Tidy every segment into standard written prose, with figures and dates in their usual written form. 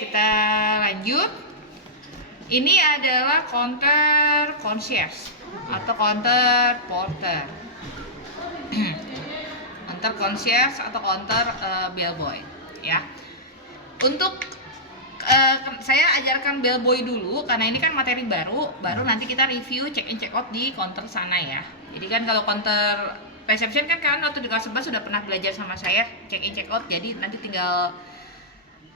kita lanjut. Ini adalah counter concierge atau counter porter. Counter concierge atau counter bellboy, ya. Untuk saya ajarkan bellboy dulu karena ini kan materi baru nanti kita review check in check out di counter sana ya. Jadi kan kalau counter reception kan kalian waktu di kelas 11 sudah pernah belajar sama saya check in check out, jadi nanti tinggal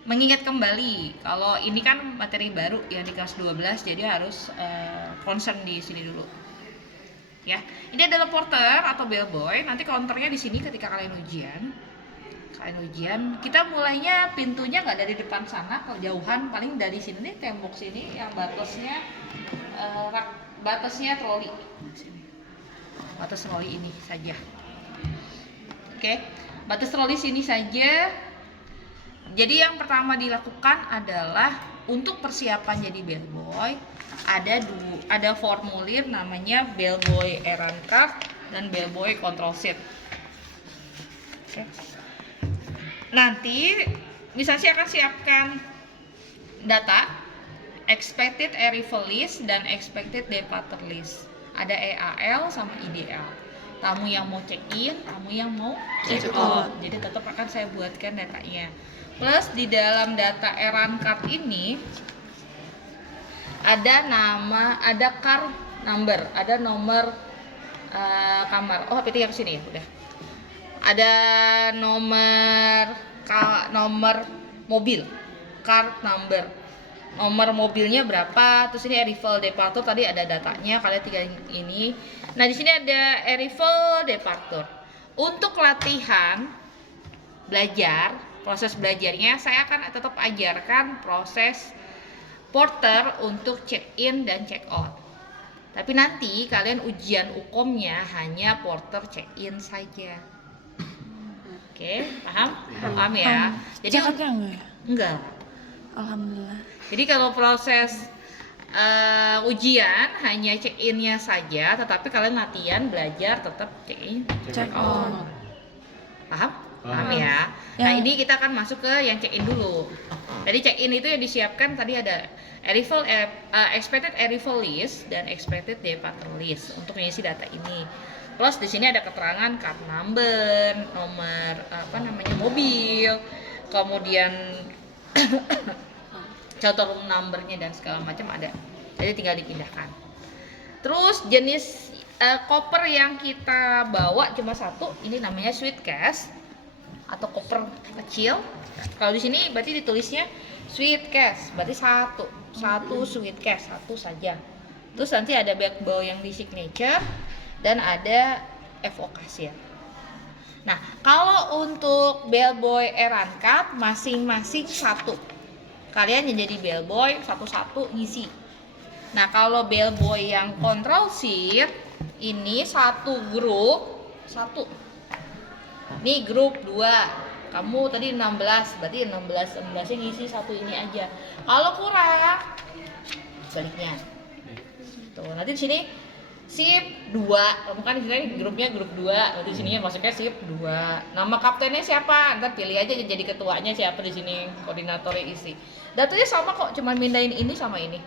mengingat kembali. Kalau ini kan materi baru yang di kelas 12, jadi harus concern di sini dulu. Ya, ini adalah porter atau bellboy. Nanti counternya di sini ketika kalian ujian. Kita mulainya pintunya nggak dari depan sana, kejauhan paling dari sini nih, tembok sini yang batasnya troli. Batas troli ini saja. Oke, batas troli sini saja. Jadi yang pertama dilakukan adalah untuk persiapan jadi bellboy ada formulir namanya bellboy errand card dan bellboy control sheet. Oke. Nanti misalnya saya akan siapkan data expected arrival list dan expected departure list. Ada EAL sama IDL. Tamu yang mau check in, tamu yang mau check out. Jadi tetap akan saya buatkan datanya. Plus di dalam data errand card ini ada card number, ada nomor kamar. Oh, HP3 ke sini ya, udah. Ada nomor mobil, card number. Nomor mobilnya berapa? Terus ini arrival departure tadi ada datanya, kalian tinggal ini. Nah, di sini ada arrival departure. Untuk latihan belajar, proses belajarnya saya akan tetap ajarkan proses porter untuk check in dan check out. Tapi nanti kalian ujian UKOM-nya hanya porter check in saja. Oke, paham? Paham ya? Jadi enggak. Alhamdulillah. Jadi kalau proses ujian hanya check in-nya saja, tetapi kalian latihan belajar tetap check in, check out. Paham? Paham ya? Nah, ini kita akan masuk ke yang check in dulu. Jadi check in itu yang disiapkan tadi ada expected arrival list dan expected departure list untuk mengisi data ini. Plus di sini ada keterangan card number, nomor mobil, kemudian contoh room numbernya dan segala macam ada. Jadi tinggal dipindahkan. Terus jenis koper yang kita bawa cuma satu, ini namanya suitcase atau koper kecil. Kalau di sini berarti ditulisnya suitcase, berarti satu suitcase, satu saja. Terus nanti ada backbow yang di signature dan ada FO kasir. Nah, kalau untuk bellboy errand card masing-masing satu. Kalian yang jadi bellboy satu-satu ngisi. Nah, kalau bellboy yang control sheet ini satu grup, satu. Ini grup 2. Kamu tadi 16, berarti 16 nya ngisi satu ini aja. Kalau kurang baliknya. Tuh, nanti di sini sip 2. Kamu kan di sini grupnya grup 2, berarti di sini masuknya sip 2. Nama kaptennya siapa? Ntar pilih aja jadi ketuanya siapa di sini, koordinatornya isi. Datanya sama kok, cuma mindahin ini sama ini.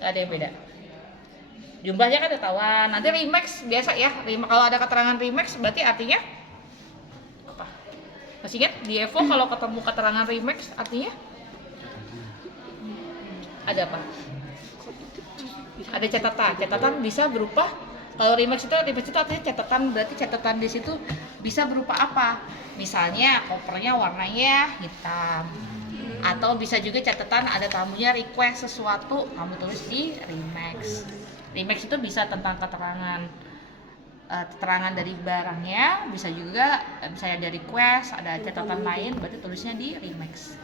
Nggak ada yang beda. Jumlahnya kan ketahuan. Nanti Remax biasa ya. Kalau ada keterangan Remax berarti artinya apa? Masih ingat di Evo kalau ketemu keterangan Remax artinya ada apa? Ada catatan. Catatan bisa berupa, kalau Remax itu artinya catatan, berarti catatan di situ bisa berupa apa? Misalnya kopernya warnanya hitam. Atau bisa juga catatan ada tamunya request sesuatu, kamu tulis di Remax. Remax itu bisa tentang keterangan dari barangnya, bisa juga misalnya ada request, ada catatan lain, berarti tulisnya di Remax.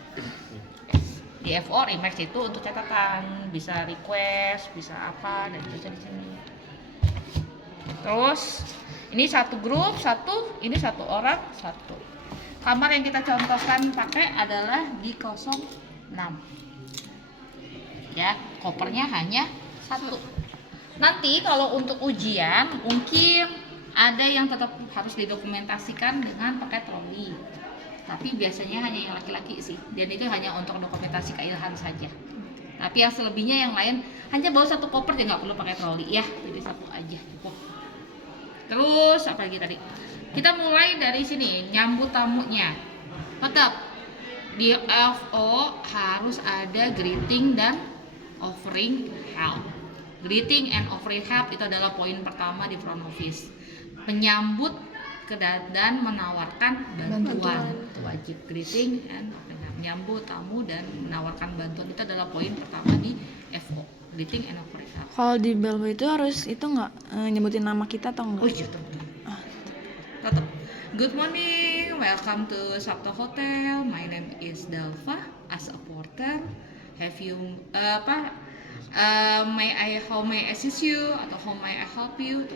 Di FO Remax itu untuk catatan, bisa request, bisa apa, dan bisa di sini. Terus ini satu grup, ini satu orang, satu. Kamar yang kita contohkan pakai adalah di 06. Ya, kopernya hanya satu. Nanti kalau untuk ujian mungkin ada yang tetap harus didokumentasikan dengan pakai troli. Tapi biasanya hanya yang laki-laki sih, dan itu hanya untuk dokumentasi keailahan saja. Tapi yang selebihnya yang lain hanya bawa satu koper, ya nggak perlu pakai troli ya, jadi satu aja cukup. Terus apa lagi tadi? Kita mulai dari sini, nyambut tamunya. Tetap di FO harus ada greeting dan offering help. Greeting and offering help itu adalah poin pertama di front office. Menyambut dan menawarkan bantuan. Itu wajib. Greeting and menyambut tamu dan menawarkan bantuan itu adalah poin pertama di FO. Greeting and offering help. Kalau di bellboy itu harus itu nggak nyebutin nama kita atau enggak? Oh iya, tetap. Good morning, welcome to Sabta Hotel. My name is Dalva. As a porter, have you how may I assist you atau how may I help you?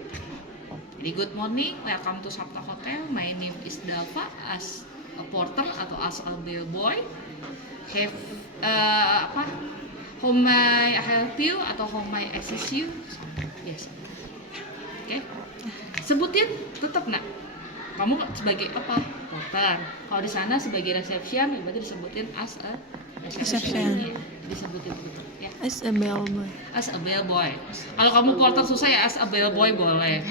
Jadi good morning, welcome to Sabta Hotel. My name is Dalva. As a porter atau as a bellboy, have how may I help you atau how may I assist you? Yes. Oke. Sebutin tetap nak. Kamu sebagai apa? Porter. Kalau di sana sebagai reception, berarti disebutin as a reception. Disebutin gitu ya. As a bellboy. As a bellboy. Kalau kamu porter susah ya as a bellboy boleh.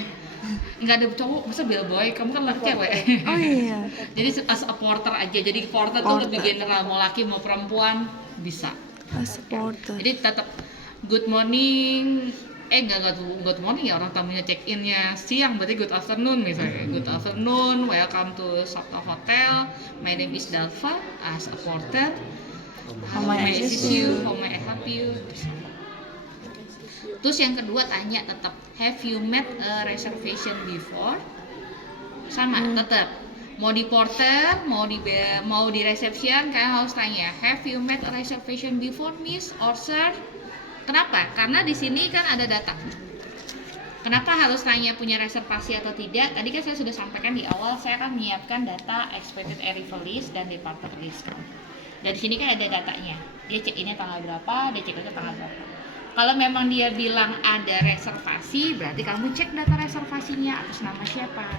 Enggak ada cowok, masa bellboy? Kamu kan laki cewek. Oh iya. Jadi as a porter aja. Jadi porter tuh lebih general, mau laki mau perempuan bisa. As a porter. Jadi tetap good morning. Enggak good morning ya, orang tamunya check innya siang, berarti good afternoon misalnya. Good afternoon, welcome to Sabta Hotel. My name is Dalva. As a porter, how may I assist you? How may I help you? Terus yang kedua tanya tetap, have you made a reservation before? Sama, tetap. Mau di porter, mau di reception, kalian harus tanya, have you made a reservation before, miss or sir? Kenapa? Karena di sini kan ada data. Kenapa harus tanya punya reservasi atau tidak? Tadi kan saya sudah sampaikan di awal, saya akan menyiapkan data expected arrival list dan departure list. Dan di sini kan ada datanya. Dia check innya tanggal berapa, dia check outnya tanggal berapa. Kalau memang dia bilang ada reservasi, berarti kamu cek data reservasinya atas nama siapa.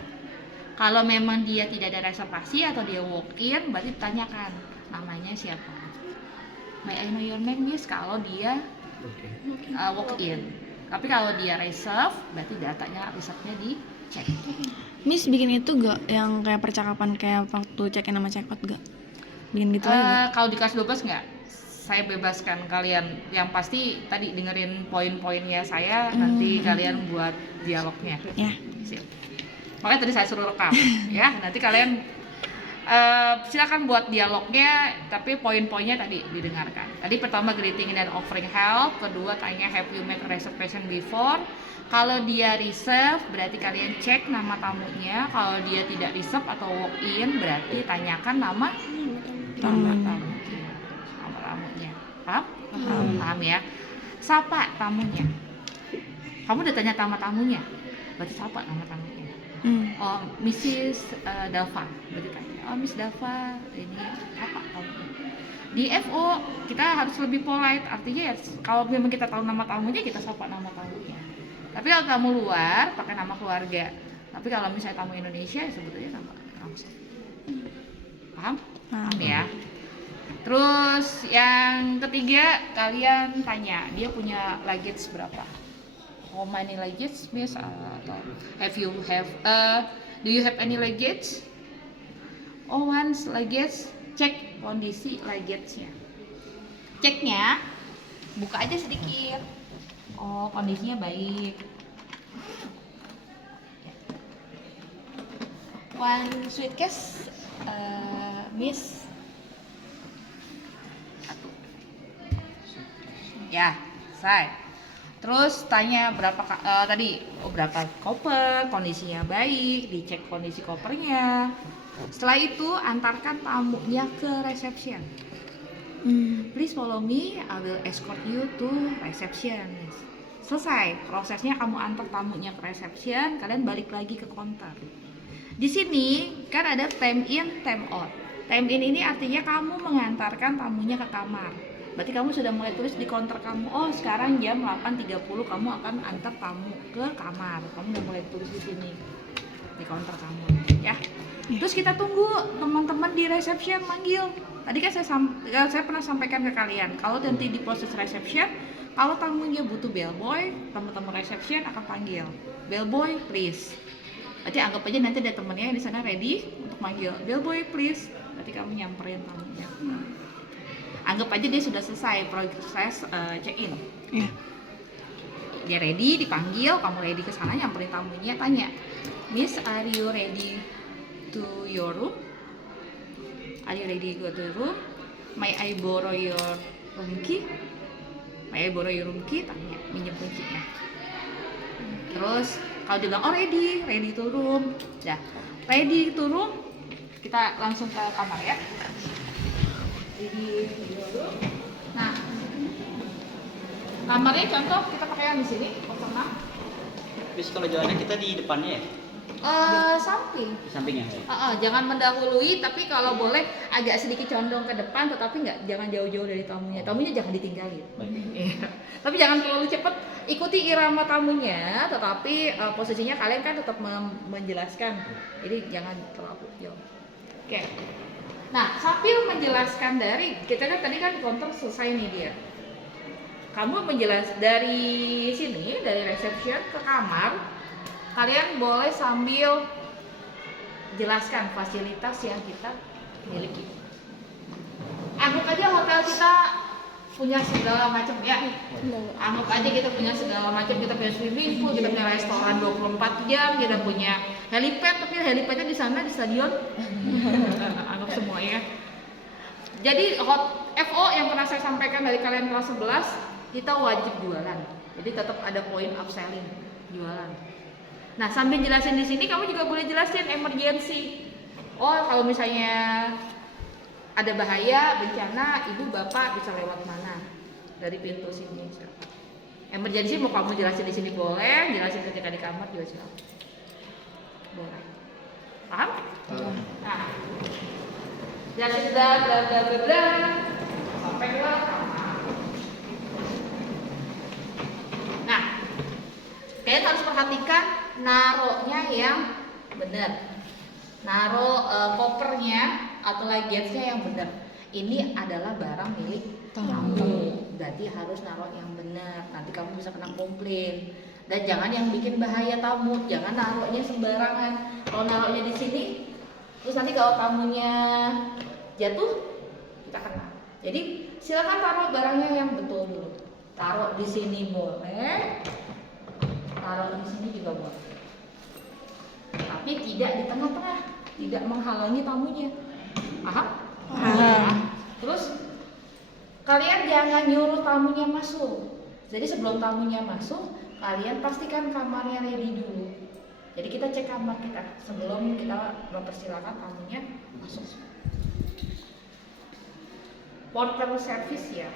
Kalau memang dia tidak ada reservasi atau dia walk-in, berarti tanyakan namanya siapa. May I know your name, miss? Kalau dia walk-in. Tapi kalau dia reserve, berarti datanya reserve-nya dicek. Miss bikin itu gak yang kayak percakapan kayak waktu check-in sama check-out gak? Bikin gitu aja. Kalau di kelas 12 nggak, saya bebaskan kalian. Yang pasti tadi dengerin poin-poinnya saya, nanti kalian buat dialognya. Ya. Sip. Makanya tadi saya suruh rekam, ya. Nanti kalian silakan buat dialognya, tapi poin-poinnya tadi didengarkan. Tadi pertama greeting dan offering help, kedua tanya have you made a reservation before. Kalau dia reserve, berarti kalian cek nama tamunya. Kalau dia tidak reserve atau walk in, berarti tanyakan nama tamunya. Paham ya? Sapa tamunya. Kamu udah tanya nama tamunya, berarti sapa nama tamunya. Oh, Mrs. Dalva, berarti tanya. Oh, Miss Dalva, ini apa tamunya? Di FO kita harus lebih polite, artinya ya kalau memang kita tahu nama tamunya, kita sapa nama tamunya. Tapi kalau tamu luar, pakai nama keluarga. Tapi kalau misalnya tamu Indonesia, ya sebetulnya nama langsung. Paham ya? Terus yang ketiga, kalian tanya dia punya luggage berapa? How many luggage, miss? Atau do you have any luggage? Oh, once luggage, cek kondisi luggage-nya. Ceknya, buka aja sedikit. Oh, kondisinya baik. One suitcase, miss. Ya, selesai. Terus tanya berapa berapa koper, kondisinya baik, dicek kondisi kopernya. Setelah itu antarkan tamunya ke reception. Please follow me, I will escort you to reception. Selesai prosesnya, kamu antar tamunya ke reception, kalian balik lagi ke counter. Di sini kan ada time in, time out. Time in ini artinya kamu mengantarkan tamunya ke kamar. Berarti kamu sudah mulai tulis di counter kamu, oh sekarang jam 8.30 kamu akan antar tamu ke kamar. Kamu udah mulai tulis di sini di counter kamu, ya. Terus kita tunggu teman-teman di reception manggil. Tadi kan saya pernah sampaikan ke kalian, kalau nanti di proses reception, kalau tamunya butuh bellboy, teman-teman reception akan panggil, bellboy please. Berarti anggap aja nanti ada temennya yang di sana ready untuk manggil, bellboy please. Berarti kamu nyamperin tamunya. Anggap aja dia sudah selesai proses check-in. Iya. Dia ready, dipanggil, kamu ready ke sana nyamperin tamunya, tanya, Miss, are you ready to your room? Are you ready to go to your room? May I borrow your room key? May I borrow your room key? Tanya, minjem kuncinya. Terus kalau dia bilang, oh ready to room. Dah, ready to room, kita langsung ke kamar ya. Ready to room. Nah, kamarnya contoh kita pakai yang di sini, 06. Terus kalau jalannya kita di depannya ya? Samping. Di sampingnya ya? Jangan mendahului, tapi kalau boleh agak sedikit condong ke depan, tetapi jangan jauh-jauh dari tamunya. Tamunya jangan ditinggalin. Iya. Tapi jangan terlalu cepat, ikuti irama tamunya, tetapi posisinya kalian kan tetap menjelaskan. Jadi jangan terlalu jauh. Oke. Nah, sambil menjelaskan kita kan tadi kan counter selesai nih dia. Kamu dari sini, dari reception ke kamar, kalian boleh sambil jelaskan fasilitas yang kita miliki. Anggap aja hotel kita punya segala macam ya. Anggap aja kita punya segala macam, kita punya swimming pool, kita punya restoran 24 jam, kita punya helipad, tapi helipadnya di sana di stadion. Anggap semua ya. Jadi FO yang pernah saya sampaikan dari kalian kelas 11, kita wajib jualan. Jadi tetap ada poin upselling, jualan. Nah, sambil jelasin di sini kamu juga boleh jelasin emergency. Oh, kalau misalnya ada bahaya, bencana, ibu bapak bisa lewat mana? Dari pintu sini. Emergency mau kamu jelasin di sini boleh, jelasin ketika di kamar juga silakan. Boleh. Paham? Nah, jelasin bla sampai ke kamar. Nah, kalian harus perhatikan naruhnya yang benar, naruh kopernya atau luggage-nya yang benar. Ini adalah barang milik tamu, berarti harus naruh yang benar. Nanti kamu bisa kena komplain. Dan jangan yang bikin bahaya tamu, jangan naruhnya sembarangan. Kalau naruhnya di sini, terus nanti kalau tamunya jatuh, kita kena. Jadi silakan taruh barangnya yang betul dulu. Taruh di sini boleh, taruh di sini juga boleh. Tapi tidak di tengah-tengah, tidak menghalangi tamunya. Paham? Paham. Terus kalian jangan nyuruh tamunya masuk. Jadi sebelum tamunya masuk, kalian pastikan kamarnya ready dulu. Jadi kita cek kamar kita sebelum kita mempersilakan tamunya masuk. Porter service ya,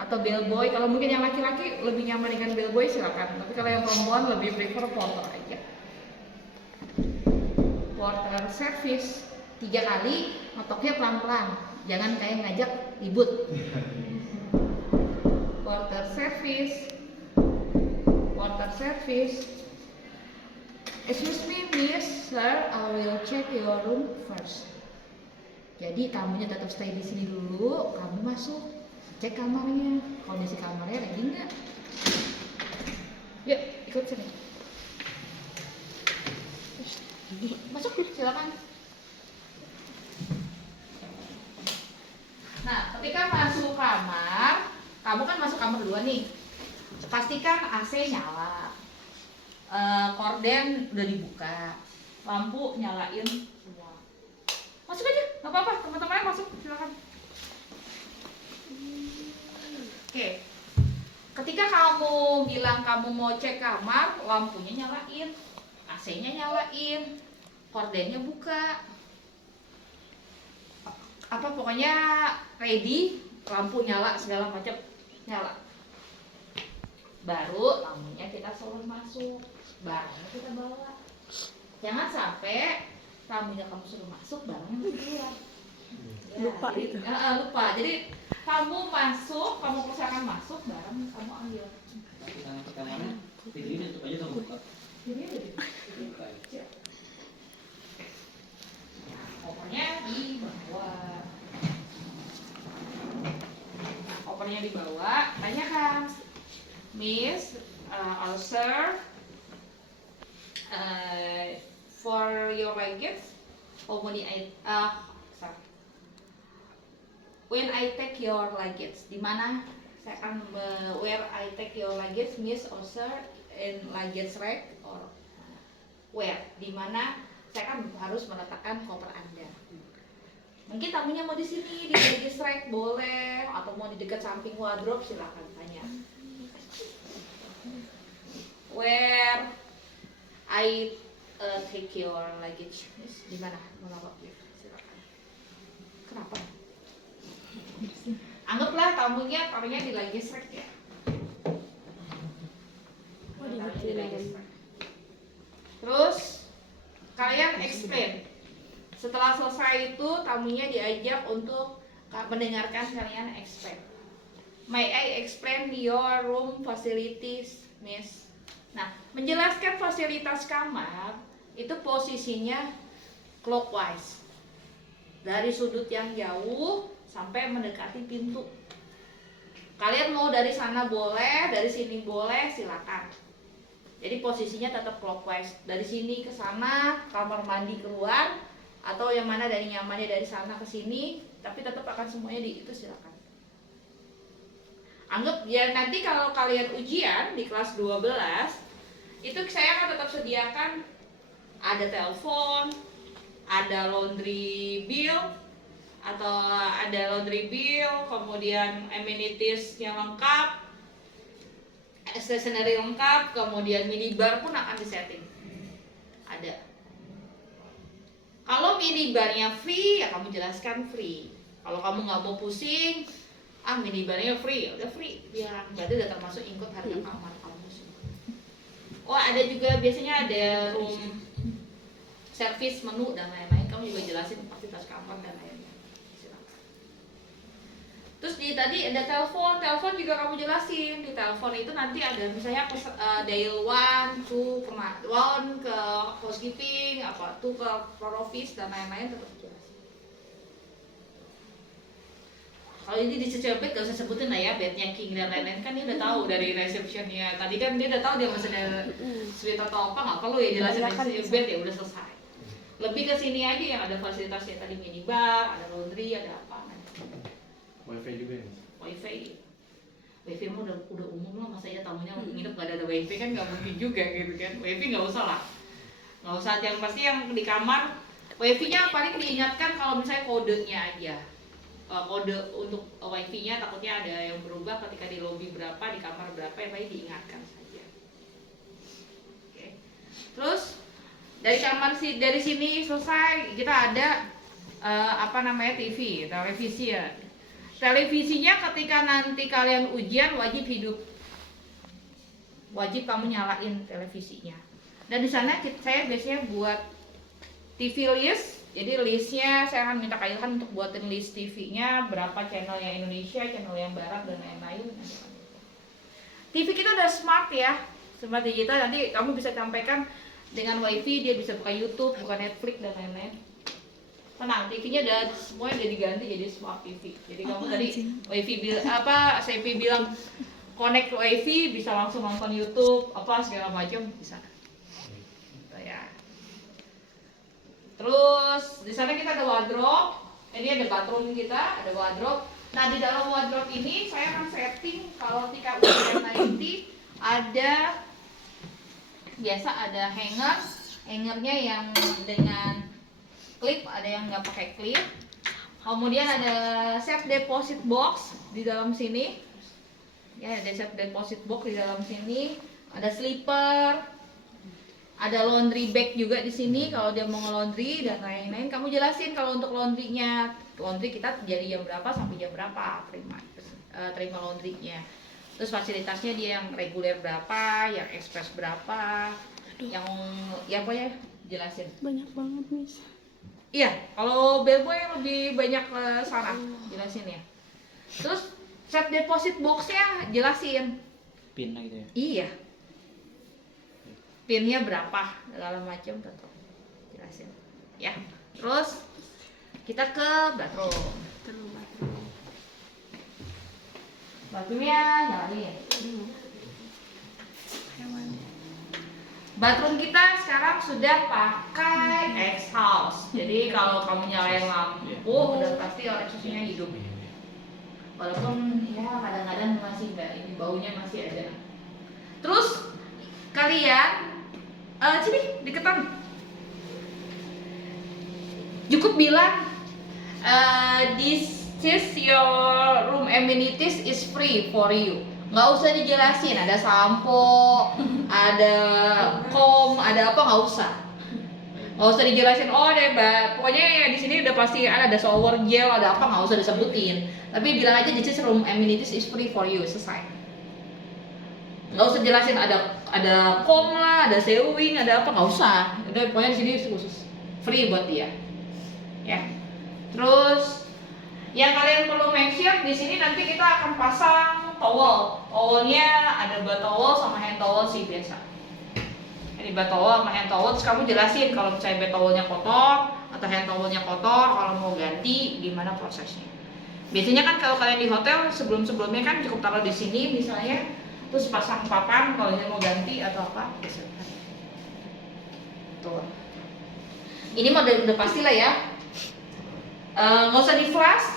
atau bellboy. Kalau mungkin yang laki-laki lebih nyaman dengan bellboy silakan. Tapi kalau yang perempuan lebih prefer porter aja. Porter service 3 kali, ngotoknya pelan-pelan, jangan kayak ngajak ribut. Porter service. Excuse me, miss, sir, I will check your room first. Jadi tamunya tetap stay di sini dulu, kamu masuk, cek kamarnya, kondisi kamarnya ready nggak? Yuk, ikut sini. Masuk, silakan. Nah, ketika masuk kamar, kamu kan masuk kamar duluan nih. Pastikan AC nyala, korden udah dibuka, lampu nyalain semua. Masuk aja, nggak apa-apa, teman-temannya masuk, silakan. Oke. Ketika kamu bilang kamu mau cek kamar, lampunya nyalain, AC-nya nyalain, kordennya buka, apa pokoknya ready, lampu nyala segala macam nyala. Baru tamunya kita suruh masuk, barangnya kita bawa. Jangan sampai tamunya kamu suruh masuk, barangnya masih keluar. Ya, Lupa jadi, itu. lupa. Jadi kamu masuk, kamu persilakan masuk, barang kamu ambil. Yang pertamanya videonya tutup aja dong, buka. Jadi Buka. dibawa. Nah, kopernya dibawa, tanyakan, Miss, also for your luggage, how many sorry. When I take your luggage, di mana saya akan where I take your luggage, Miss, also in luggage rack or where, di mana saya kan harus meletakkan koper Anda. Mungkin tamunya mau di sini, di luggage rack boleh, atau mau di dekat samping wardrobe, silakan tanya. Where I take your luggage, Miss, di mana? Silakan. Kenapa? Anggaplah taruhnya di luggage rack ya. Taruhnya di luggage rack. Terus kalian explain. Setelah selesai itu tamunya diajak untuk mendengarkan kalian explain. May I explain your room facilities, Miss? Nah, menjelaskan fasilitas kamar itu posisinya clockwise. Dari sudut yang jauh sampai mendekati pintu. Kalian mau dari sana boleh, dari sini boleh, silakan. Jadi posisinya tetap clockwise. Dari sini ke sana, kamar mandi keluar, atau yang mana dari nyamannya dari sana ke sini, tapi tetap akan semuanya di itu, silakan. Anggap ya nanti kalau kalian ujian di kelas 12, itu saya akan tetap sediakan ada telepon, ada laundry bill, atau ada laundry bill, kemudian amenities yang lengkap, stationery lengkap, kemudian minibar pun akan disetting. Ada. Kalau minibarnya free, ya kamu jelaskan free. Kalau kamu nggak mau pusing, minibarnya free, udah free, biar berarti udah termasuk include harga kamar kamu semua. Oh, ada juga biasanya ada room service, menu dan lain-lain. Kamu juga jelasin fasilitas kamar dan lain-lain. Terus tadi ada telepon juga kamu jelasin. Di telepon itu nanti ada misalnya dial 1, 2, 1 ke housekeeping, 2 ke front office dan lain-lain, tetap jelasin. Kalau ini di CCP gak usah sebutin lah ya, bednya king dan lain-lain, kan dia udah tahu dari resepsionnya. Tadi kan dia udah tahu dia maksudnya suite atau apa, nggak perlu ya jelasin dari bed, ya udah selesai. Lebih ke sini aja yang ada fasilitasnya tadi, minibar, ada laundry, ada apa. Wifi juga ya? Wifi mah udah umum lah, masa ya tamunya nginep gak ada wifi kan nggak mungkin juga gitu kan. Wifi nggak usah lah, nggak usah. Yang pasti yang di kamar wifi-nya paling diingatkan kalau misalnya kodenya aja. Kode untuk wifi-nya takutnya ada yang berubah ketika di lobby berapa, di kamar berapa, ya paling diingatkan saja. Oke. Terus dari sini selesai, kita ada TV, televisi ya. Televisinya ketika nanti kalian ujian wajib hidup, wajib kamu nyalain televisinya. Dan di sana saya biasanya buat TV list. Jadi listnya saya akan minta Kak Ilham untuk buatin list TV-nya, berapa channel yang Indonesia, channel yang Barat dan lain-lain. TV kita udah smart ya, smart digital. Nanti kamu bisa sampaikan dengan WiFi, dia bisa buka YouTube, buka Netflix dan lain-lain. Tenang, TV-nya semuanya udah diganti jadi smart TV. Jadi kamu tadi WiFi SMP bilang connect WiFi bisa langsung nonton YouTube, segala macam bisa. Gitu ya. Terus di sana kita ada wardrobe. Ini ada bathroom kita, ada wardrobe. Nah, di dalam wardrobe ini saya akan setting kalau ketika ujian nanti ada hangernya yang dengan klip, ada yang nggak pakai klip. Kemudian ada safe deposit box di dalam sini. Ya, ada safe deposit box di dalam sini. Ada slipper, ada laundry bag juga di sini kalau dia mau nge-laundry dan lain-lain. Kamu jelasin kalau untuk laundrynya, laundry kita dari jam berapa sampai jam berapa terima laundrynya. Terus fasilitasnya dia yang reguler berapa, yang ekspres berapa, yang apa ya, jelasin. Banyak banget, Miss. Iya, kalau bellboy lebih banyak ke sana, jelasin ya. Terus set deposit boxnya jelasin. Pin gitu ya? Iya. Pinnya berapa, segala macam tetap jelasin. Ya. Terus Kita ke bathroom. Bathroomnya nyalain. Bathroom kita sekarang sudah pakai exhaust. Jadi kalau kamu nyalain lampu, udah pasti exhaustnya hidup. Walaupun ya kadang-kadang masih enggak, ini baunya masih ada. Terus kalian sini deketan. Cukup bilang this is your room amenities is free for you. Nggak usah dijelasin, ada sampo, ada comb, ada apa, nggak usah. Nggak usah dijelasin, oh deh pokoknya ya di sini udah pasti ada shower gel, ada apa, nggak usah disebutin. Tapi bilang aja this is room amenities is free for you, selesai. Nggak usah jelasin ada comb lah, ada sewing, ada apa, nggak usah. Udah pokoknya di sini khusus free buat dia. Ya. Terus yang kalian perlu make sure di sini nanti kita akan pasang towel. Towelnya ada bath towel sama hand towel sih biasa. Ini bath towel sama hand towel, terus kamu jelasin kalau misalnya bath towelnya kotor atau hand towelnya kotor, kalau mau ganti gimana prosesnya. Biasanya kan kalau kalian di hotel sebelum-sebelumnya kan cukup taruh di sini misalnya, terus pasang papan kalau mau ganti atau apa. Tuh. Ini mah udah pasti lah ya. Nggak usah di flash,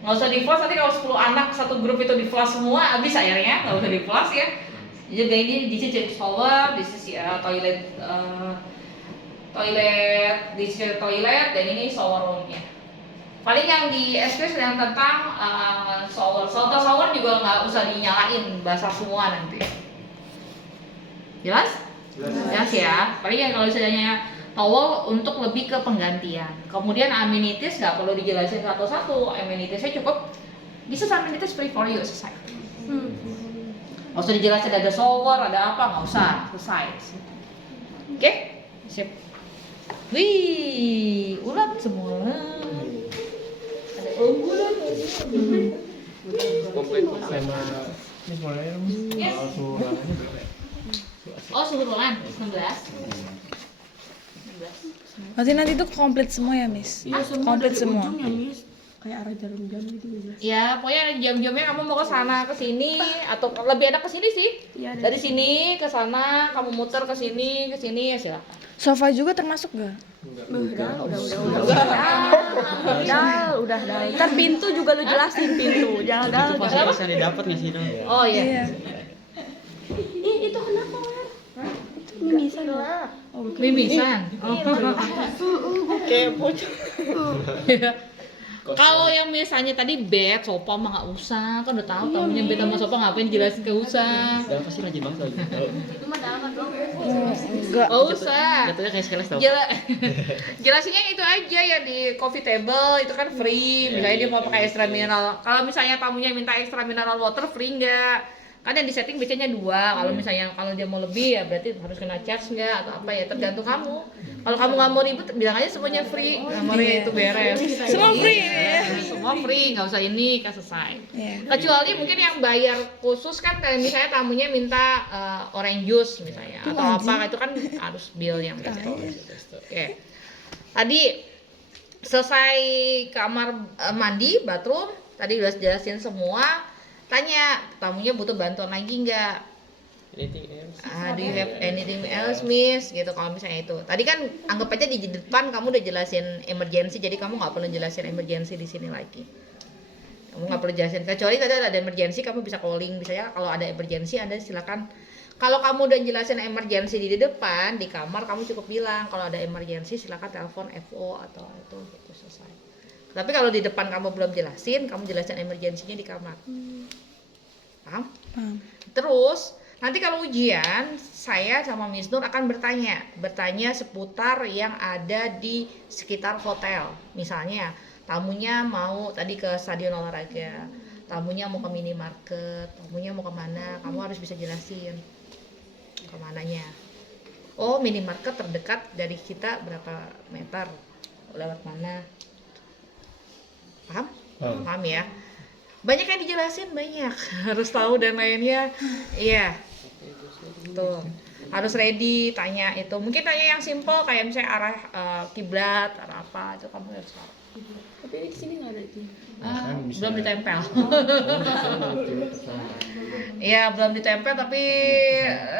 nanti kalau 10 anak satu grup itu di flash semua habis airnya, nggak usah di flash ya. Jadi ini di sini shower, di sisi toilet, di sisi toilet, dan ini shower roomnya. Paling yang di SQS yang tentang shower juga nggak usah dinyalain, basah semua nanti. Jelas? Jelas ya. Paling yang kalau misalnya towel untuk lebih ke penggantian. Kemudian amenities nggak perlu dijelasin satu-satu. Amenitiesnya cukup. This is amenities free for you, selesai. Nggak usah dijelasin ada shower, ada apa, nggak usah, selesai. Oke? Sip. Wih, ulat semua. Ada unggulan. Komplit sama ini semuanya Yes. suhu ruangannya berapa ya? Oh, suhu ruangan 19. Berarti nanti itu komplit semua ya, Miss? Komplit semua. Kayak arah jarum jam gitu jelas. Ya, pokoknya jam-jamnya kamu mau ke sana ke sini atau lebih enak ke sini sih. Iya, Dari sini ke sana, kamu muter ke sini ya silakan. Sofa juga termasuk gak? Udah. Ntar pintu juga lu jelasin pintu. Jangan dal. Itu pasti bisa didapat nggak sih dong? Oh iya. Itu kenapa, Wan? Itu mimisan lah. Mimisan. Kepo. Kalau yang misalnya tadi bed, sofa mah nggak usah, kan udah tahu tamunya bed sama sofa ngapain jelasin, nggak usah. Dan pasti rajin banget lagi. Enggak. Nggak usah. Jatuhnya kayak skeles tau. Jelasinnya itu aja ya di coffee table itu kan free. Misalnya dia mau pakai extra mineral. Kalau misalnya tamunya minta extra mineral water free nggak? Kan yang di setting biasanya 2. Kalau misalnya kalau dia mau lebih ya berarti harus kena charge nggak atau apa ya, tergantung kamu. Kalau kamu nggak mau ribet bilang aja semuanya free, nomornya itu beres. Semua free. Semua free, nggak usah ini, kan selesai. Iya. Kecuali mungkin yang bayar khusus kan kayak misalnya tamunya minta orange juice misalnya atau apa, itu kan harus bill yang beda. Oke. Tadi selesai kamar mandi, bathroom, tadi udah jelasin semua. Tanya tamunya butuh bantuan lagi nggak? Anything else? Do you have anything else, Miss? Gitu kalau misalnya itu. Tadi kan anggap aja di depan kamu udah jelasin emergency, jadi kamu nggak perlu jelasin emergency di sini lagi. Kamu nggak perlu jelasin. Kecuali tadi ada emergency, kamu bisa calling. Misalnya kalau ada emergency, Anda silakan. Kalau kamu udah jelasin emergency di depan, di kamar kamu cukup bilang kalau ada emergency silakan telepon FO atau itu gitu, selesai. Tapi kalau di depan kamu belum jelasin, kamu jelasin emergensinya di kamar. Paham? Terus nanti kalau ujian, saya sama Miss Nur akan bertanya seputar yang ada di sekitar hotel. Misalnya, tamunya mau tadi ke stadion olahraga, tamunya mau ke minimarket, tamunya mau kemana, kamu harus bisa jelasin kemananya. Oh, minimarket terdekat dari kita berapa meter, lewat mana? Paham? Paham ya? Banyak yang dijelasin, banyak harus tahu dan lainnya. Iya. Tuh. harus ready, tanya itu. Mungkin tanya yang simple kayak misalnya arah kiblat, arah apa itu kamu harus tahu. Tapi ini kesini nggak ada itu. Belum ditempel. Iya, belum ditempel tapi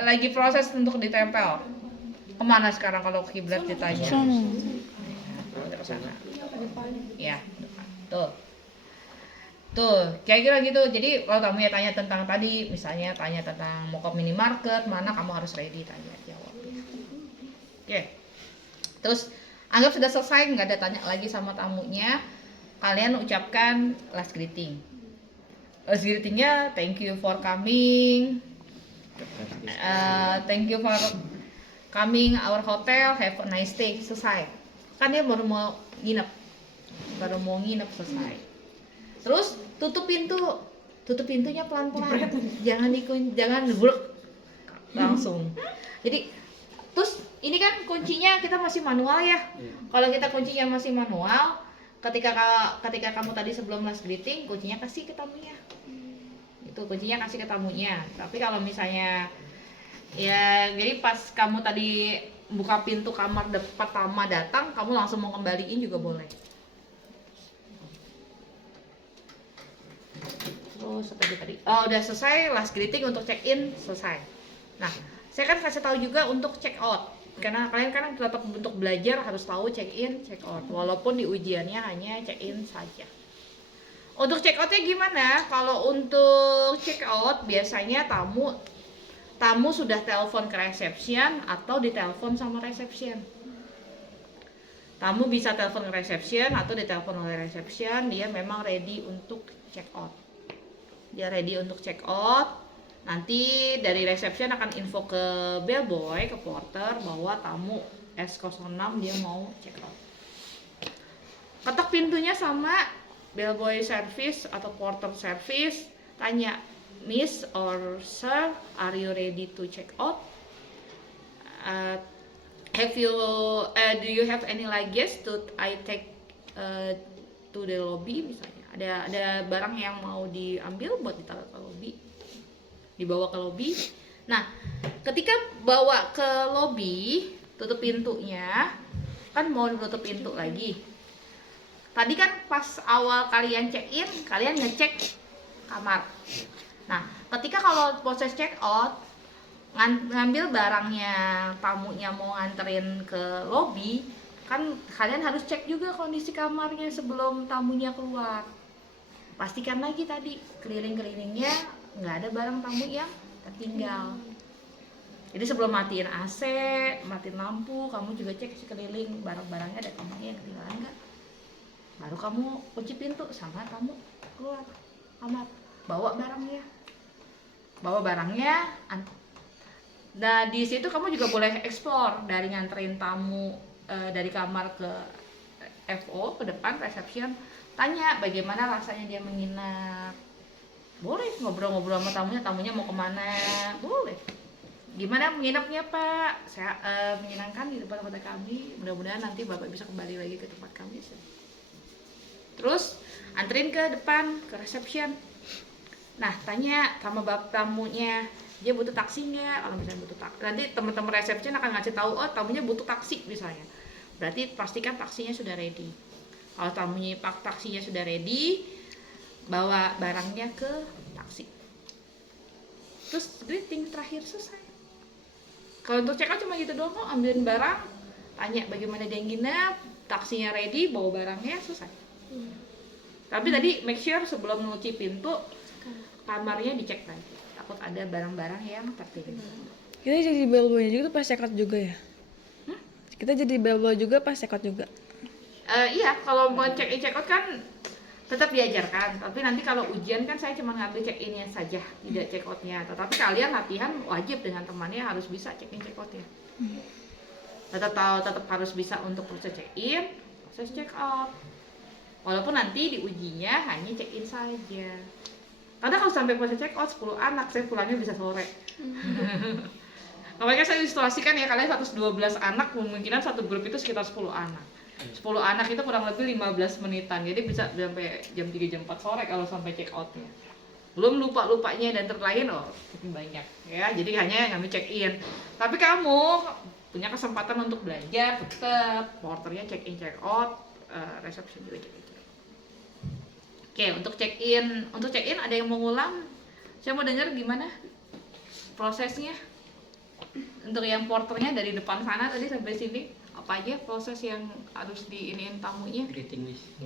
lagi proses untuk ditempel. Kemana sekarang kalau kiblat ditanya? Sono. Udah ke sana. Ya, depan. Tuh, kira-kira gitu. Jadi kalau tamunya tanya tentang tadi, misalnya tanya tentang mau ke minimarket, mana kamu harus ready, tanya jawab. Oke. Terus anggap sudah selesai, nggak ada tanya lagi sama tamunya. Kalian ucapkan last greeting. Last greetingnya thank you for coming. Thank you for coming our hotel. Have a nice stay. Selesai. Kan dia baru mau nginep. Selesai. Terus tutup pintu. Tutup pintunya pelan-pelan. Jangan gebrek. Langsung. Jadi terus ini kan kuncinya kita masih manual ya. Kalau kita kuncinya masih manual, ketika kamu tadi sebelum last greeting, kuncinya kasih ke tamunya. Itu kuncinya kasih ke tamunya. Tapi kalau misalnya ya jadi pas kamu tadi buka pintu kamar pertama datang, kamu langsung mau kembaliin juga boleh. Terus tadi udah selesai last greeting untuk check in selesai. Nah, saya kan kasih tahu juga untuk check out. Karena kalian kan tetap untuk belajar harus tahu check in, check out. Walaupun di ujiannya hanya check in saja. Untuk check outnya gimana? Kalau untuk check out biasanya tamu sudah telepon ke reception atau ditelepon sama reception. Tamu bisa telepon ke reception atau ditelepon oleh reception, dia memang ready untuk check out. Dia ready untuk check out. Nanti dari reception akan info ke bellboy, ke porter bahwa tamu S06 dia mau check out. Ketok pintunya sama bellboy service atau porter service, tanya, Miss or Sir, are you ready to check out? Do you have any luggage to I take to the lobby misalnya? Ada barang yang mau diambil buat ditaruh ke lobby, dibawa ke lobby. Nah, ketika bawa ke lobby, tutup pintunya, kan mau tutup pintu lagi. Tadi kan pas awal kalian check in, kalian ngecek kamar. Nah, ketika kalau proses check out, ngambil barangnya tamunya mau nganterin ke lobby, kan kalian harus cek juga kondisi kamarnya sebelum tamunya keluar. Pastikan lagi tadi keliling-kelilingnya nggak ada barang tamu yang tertinggal. Jadi sebelum matiin AC, matiin lampu, kamu juga cek sekeliling barang-barangnya ada kamarnya yang ketinggalan nggak. Baru kamu kunci pintu sama tamu keluar kamar, bawa barangnya. Nah di situ kamu juga boleh explore dari nganterin tamu dari kamar ke FO ke depan reception, tanya bagaimana rasanya dia menginap. Boleh ngobrol-ngobrol sama tamunya mau kemana, boleh. Gimana menginapnya Pak? Saya menyenangkan di tempat kami. Mudah-mudahan nanti Bapak bisa kembali lagi ke tempat kami. Terus anterin ke depan ke reception. Nah tanya sama bapak tamunya, dia butuh taksi nggak? Kalau misalnya butuh taksi, nanti teman-teman reception akan ngasih tahu, oh tamunya butuh taksi misalnya. Berarti pastikan taksinya sudah ready. Kalau taksinya sudah ready, bawa barangnya ke taksi. Terus greeting terakhir selesai. Kalau untuk check out cuma gitu doang, kok ambilin barang, tanya bagaimana dia nginep, taksinya ready, bawa barangnya, selesai. Tapi tadi make sure sebelum mengunci pintu kamarnya dicek lagi, takut ada barang-barang yang tertinggal. Kita jadi bellboy juga pas check out juga ya? Kita jadi bellboy juga pas check out juga? Iya, kalau mau check in check out kan tetap diajarkan, tapi nanti kalau ujian kan saya cuma ngambil check innya saja, tidak check outnya. Tetapi kalian latihan wajib dengan temannya harus bisa check in check outnya. Tetap harus bisa untuk proses check in, proses check out. Walaupun nanti di ujinya hanya check in saja. Karena kalau sampai proses check out 10 anak, saya pulangnya bisa sore. Makanya saya situasikan ya, kalian 112 anak, kemungkinan satu grup itu sekitar 10 anak. 10 anak itu kurang lebih 15 menitan, jadi bisa sampai jam 3 jam 4 sore kalau sampai check outnya. belum lupa-lupanya dan terlain makin banyak ya, jadi hanya ngambil check in. Tapi kamu punya kesempatan untuk belajar tetap, porternya check in check out, reception juga check in check out. Oke, untuk check in ada yang mau ngulang? Saya mau dengar gimana prosesnya untuk yang porternya dari depan sana tadi sampai sini, apa aja proses yang harus diiniin tamunya? Greeting list.